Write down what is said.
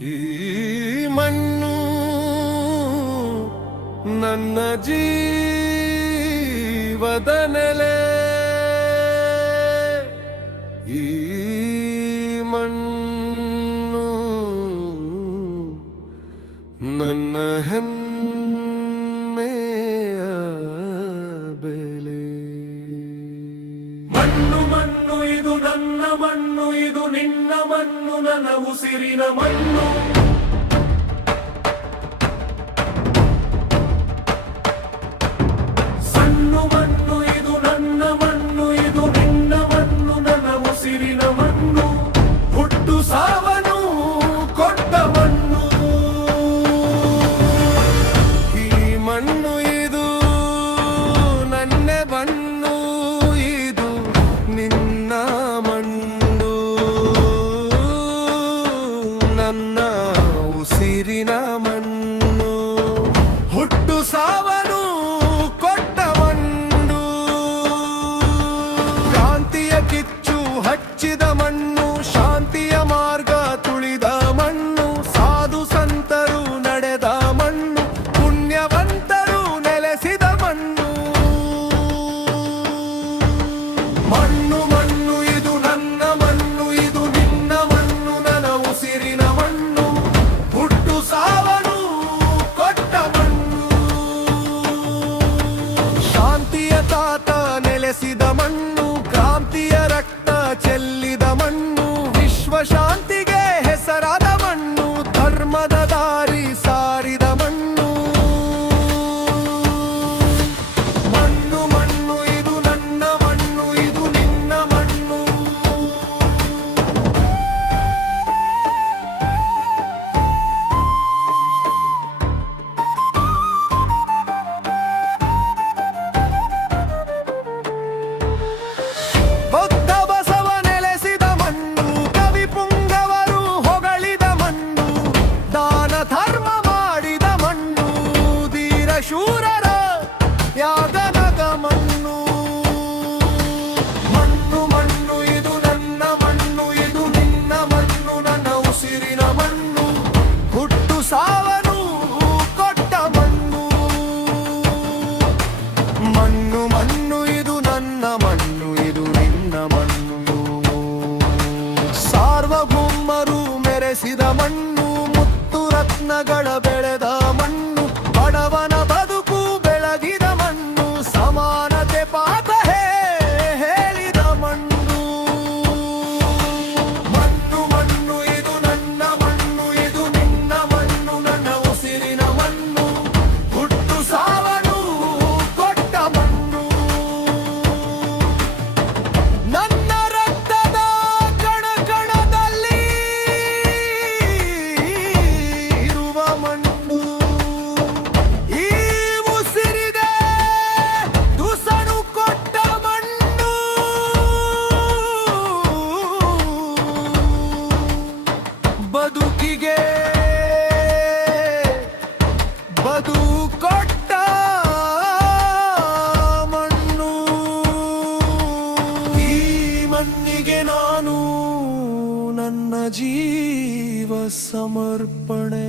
ಈ ಮಣ್ಣು ನನ್ನ ಜೀವದ ನೆಲೆ, ಈ ಮಣ್ಣು ನನ್ನ ಹೆಮ್ಮೆಯ ಬೆಲೆ. ಮಣ್ಣು ಮಣ್ಣು ಇದು ನನ್ನ ಮಣ್ಣು, ಇದು ನಿನ್ನ ಮಣ್ಣು, ನನ್ನ ಉಸಿರಿನ ಮಣ್ಣು. ಸಣ್ಣ ಮಣ್ಣು ಇದು ನನ್ನ ಮಣ್ಣು, ಇದು ನಿನ್ನ ಮಣ್ಣು, ನನ್ನ ಉಸಿರಿನ ಮಣ್ಣು. ಹುಟ್ಟು ಸಾವನು ಕೊಟ್ಟ ಮಣ್ಣು. ಈ ಮಣ್ಣು ಇದು ನನ್ನ ಮಣ್ಣು, ಇದು ನಿನ್ನ ಮಣ್ಣು, ನನ್ನ ಉಸಿರಿನ ಮಣ್ಣು. ಹುಟ್ಟು ಸಾವನು ಕೊಟ್ಟ ಮಣ್ಣು. ಕ್ರಾಂತಿಯ ಕಿಚ್ಚು ಹಚ್ಚಿದ ಮಣ್ಣು, ಶಾಂತಿಯ ಮಾರ್ಗ ತುಳಿದ ಮಣ್ಣು. ಸಾಧು ಸಂತರು ನಡೆದ ಮಣ್ಣು, ಪುಣ್ಯವಂತರು ನೆಲೆಸಿದ ಮಣ್ಣು. ಮಣ್ಣು ಮಣ್ಣು ಇದು ನನ್ನ ಮಣ್ಣು, ಇದು ನಿನ್ನ ಮಣ್ಣು, ನನ್ನ ಉಸಿರಿನ ಮಣ್ಣು. ಹುಟ್ಟು ಸಾವನು ಕೊಟ್ಟ ಮಣ್ಣು. ಶಾಂತಿಯ ತಾತ ನೆಲೆಸಿದ ಮಣ್ಣು, ಕ್ರಾಂತಿಯ ರಕ್ತ ಚೆಲ್ಲಿದ ಮಣ್ಣು. ವಿಶ್ವ ಶಾಂತಿಗೆ ಹೆಸರಾದ ಮಣ್ಣು, ಧರ್ಮದ ದಾರಿ ಸಾರಿದ ಮಣ್ಣು. ಮಣ್ಣು ಮಣ್ಣು ಇದು ನನ್ನ ಮಣ್ಣು, ಇದು ನಿನ್ನ ಮಣ್ಣು. ಬೌದ್ಧ ಬಸವ ನೆಲೆಸಿದ ಮಣ್ಣು, ಕವಿ ಪುಂಗವರು ಹೊಗಳಿದ ಮಣ್ಣು. ದಾನ ಧರ್ಮ ಮಾಡಿದ ಮಣ್ಣು, ಧೀರ ಶೂರರ ಯಾಗನದ ಮಣ್ಣು. ಮಣ್ಣು ಮಣ್ಣು ಇದು ನನ್ನ ಮಣ್ಣು, ಇದು ನಿನ್ನ ಮಣ್ಣು, ನನ್ನ ಉಸಿರಿನ ಮಣ್ಣು. ಹುಟ್ಟು ಸಾವನು ಕೊಟ್ಟ ಮಣ್ಣು. ಮಣ್ಣು ಮಣ್ಣು ಇದು ನನ್ನ ಮಣ್ಣು, ಇದು ನಿನ್ನ ಮಣ್ಣು. ಸಾರ್ವಭೌಮರು ಮೆರೆಸಿದ ಮಣ್ಣು, ಮುತ್ತು ರತ್ನಗಳ ಬೆಳೆದ ಮಣ್ಣು. ಬಡವನ ಬದುಕು ಬೆಳಗಿದ ಮಣ್ಣು, ಸಮಾನತೆ ಪಾಠ ಹೇಳಿದ ಮಣ್ಣು. ಮಣ್ಣು ಮಣ್ಣು ಇದು ನನ್ನ ಮಣ್ಣು, ಇದು ನಿನ್ನ ಮಣ್ಣು, ನನ್ನ ಉಸಿರಿನ ಮಣ್ಣು. ಹುಟ್ಟು ಸಾವನು ಕೊಟ್ಟ ಮಣ್ಣು. ನನ್ನ ರಕ್ತದ ಕಣ ಕಣದಲ್ಲಿ ಇರುವ ಮಣ್ಣು. ಈ ಉಸಿರಿದೆ ತುಸನು ಕೊಟ್ಟ ಮಣ್ಣು. ಬದುಕಿಗೆ ಬದುಕೊಟ್ಟ ಮಣ್ಣು. ಈ ಮಣ್ಣಿಗೆ ನಾನು ನನ್ನ ಜೀವ ಸಮರ್ಪಣೆ.